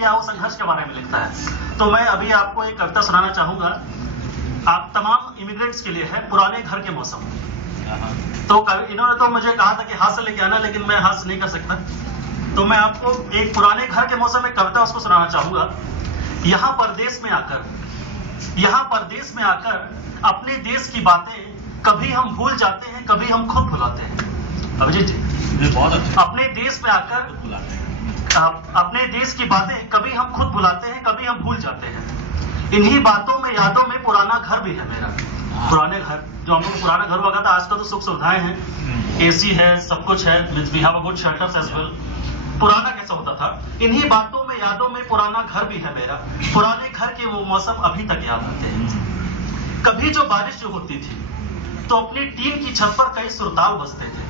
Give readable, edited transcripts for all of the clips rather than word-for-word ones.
किया वो संघर्ष के बारे में लिखता है। तो मैं अभी आपको एक कविता सुनाना चाहूंगा, आप तमाम इमिग्रेंट्स के लिए है, पुराने घर के मौसम। तो इन्होंने तो मुझे कहा था कि हाथ से लेके आना, लेकिन मैं हाथ से नहीं कर सकता, तो मैं आपको एक पुराने घर के मौसम में कविता उसको सुनाना चाहूंगा। यहाँ परदेश में आकर अपने देश की बातें कभी हम भूल जाते हैं, कभी हम खुद भुलाते हैं। अभिजीत जी, बहुत अच्छा। अपने देश में आकर अपने देश की बातें कभी हम खुद भुलाते हैं, कभी हम भूल जाते हैं। इन्हीं बातों में, यादों में पुराना घर भी है मेरा। पुराने घर, जो हम लोग पुराना घर हुआ करता, आजकल तो सुख सुविधाएं हैं, एसी है, सब कुछ है, means we have a good shelters as well. पुराना कैसा होता था? इन्हीं बातों में, यादों में पुराना घर भी है मेरा। पुराने घर के वो मौसम अभी तक याद आते हैं। कभी जो बारिश जो होती थी तो अपनी टीन की छत पर कई सुरताल बजते थे।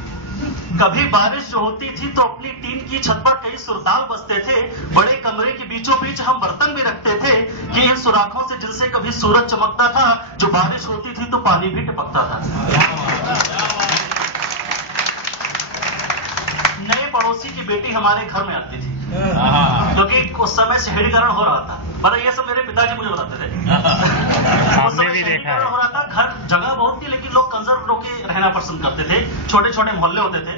कभी बारिश जो होती थी तो अपनी टीन की छत पर कई सुरताल बजते थे। बड़े कमरे के बीचों बीच हम बर्तन भी रखते थे कि इन सुराखों से जिनसे कभी सूरज चमकता था, जो बारिश होती थी तो पानी भी टपकता था। नए पड़ोसी की बेटी हमारे घर में आती थी, क्योंकि उस समय शहरीकरण हो रहा था। मतलब ये सब मेरे पिताजी मुझे बताते थे। उस समय शहरीकरण हो रहा था, घर जगह बहुत थी, लेकिन लोग कंजर्व होकर रहना पसंद करते थे, छोटे छोटे मोहल्ले होते थे।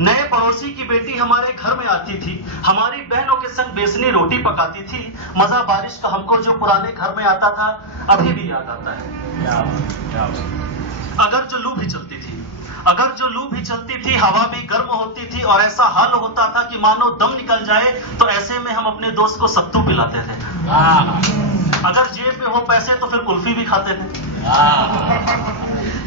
नए पड़ोसी की बेटी हमारे घर में आती थी, हमारी बहनों के संग बेसनी रोटी पकाती थी। मजा बारिश का हमको जो पुराने घर में आता था अभी भी याद आता है। अगर जो लू भी चलती थी, हवा भी गर्म होती थी और ऐसा हाल होता था कि मानो दम निकल जाए, तो ऐसे में हम अपने दोस्त को सत्तू पिलाते थे। अगर जेब में हो पैसे तो फिर कुल्फी भी खाते थे।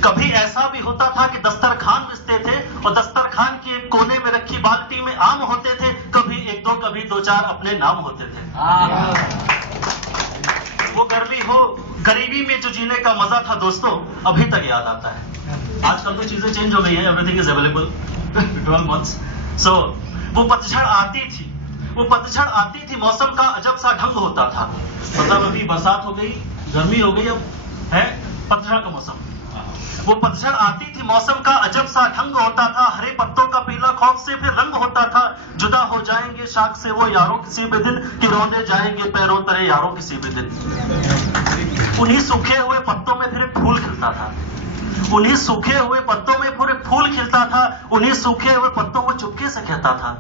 कभी ऐसा भी होता था कि दस्तरखान बिछते थे और दस्तरखान की एक कोने में रखी बाल्टी में आम होते थे। कभी एक दो, कभी दो चार अपने नाम होते थे। वो गरीबी में जो जीने का मजा था दोस्तों, अभी तक याद आता है। आजकल तो चीजें चेंज हो गई है, एवरीथिंग इज अवेलेबल 12 months। सो वो पतझड़ आती थी, मौसम का अजब सा ढंग होता था। मतलब अभी बरसात हो गई, गर्मी हो गई, अब है पतझड़ का मौसम। वो पतझड़ आती थी, मौसम का अजब सा ढंग होता था। हरे पत्तों का पीला खौफ से फिर रंग होता था। जुदा हो जाएंगे शाख से वो यारों किसी भी दिन, कि रौंदे जाएंगे पैरों तले यारों किसी भी दिन। उन्हीं सूखे हुए पत्तों में फिर एक फूल खिलता था। उन्हीं सूखे हुए पत्तों में पूरे फूल खिलता था। उन्हीं सूखे हुए पत्तों को चुपके से कहता था,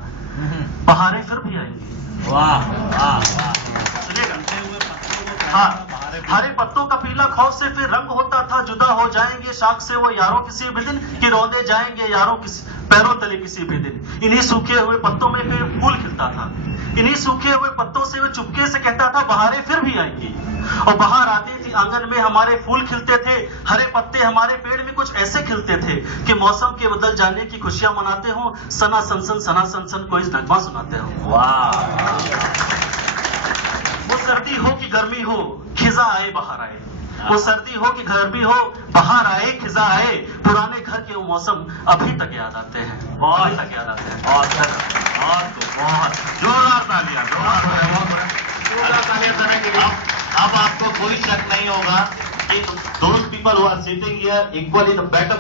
बहारें फिर भी आएंगी। वाह वाह वाह। हाँ, हरे पत्तों का पीला खौफ से फिर रंग होता था। जुदा हो जाएंगे शाख से वो यारों किसी भी दिन, कि रौंदे जाएंगे यारों पैरों तले किसी भी दिन। इन्हीं सूखे हुए पत्तों में फिर फूल खिलता था। इन्हीं सूखे हुए पत्तों से वो चुपके से कहता था, बहारें फिर भी आएंगी। और बाहर आती थी, आंगन में हमारे फूल खिलते थे। हरे पत्ते हमारे पेड़ में कुछ ऐसे खिलते थे कि मौसम के बदल जाने की खुशियां मनाते हो। सना सनसन कोई नगमा सुनाते हो। वाह। वो सर्दी हो कि गर्मी हो, खिजा आए बहार आए। वो सर्दी हो कि गर्मी हो, बहार आए खिजा आए। पुराने घर के वो मौसम अभी तक याद आते हैं, बहुत तक याद आते हैं। बहुत जोरदार तालियां, जोरदार तालियां। अब आपको कोई शक नहीं होगा कि those people who are sitting here equally the better